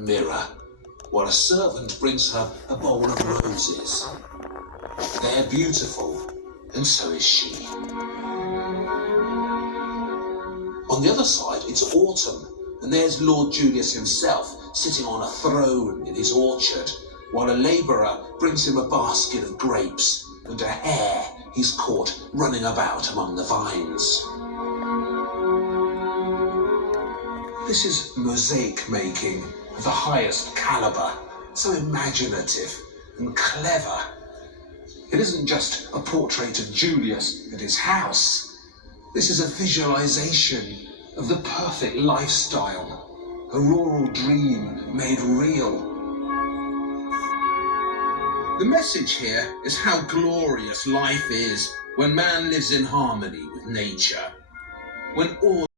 mirror, while a servant brings her a bowl of roses. They're beautiful, and so is she. On the other side, it's autumn, and there's Lord Julius himself sitting on a throne in his orchard, while a labourer brings him a basket of grapes and a hare he's caught running about among the vines. This is mosaic making of the highest calibre, so imaginative and clever. It isn't just a portrait of Julius and his house. This is a visualization of the perfect lifestyle, a rural dream made real. The message here is how glorious life is when man lives in harmony with nature, when all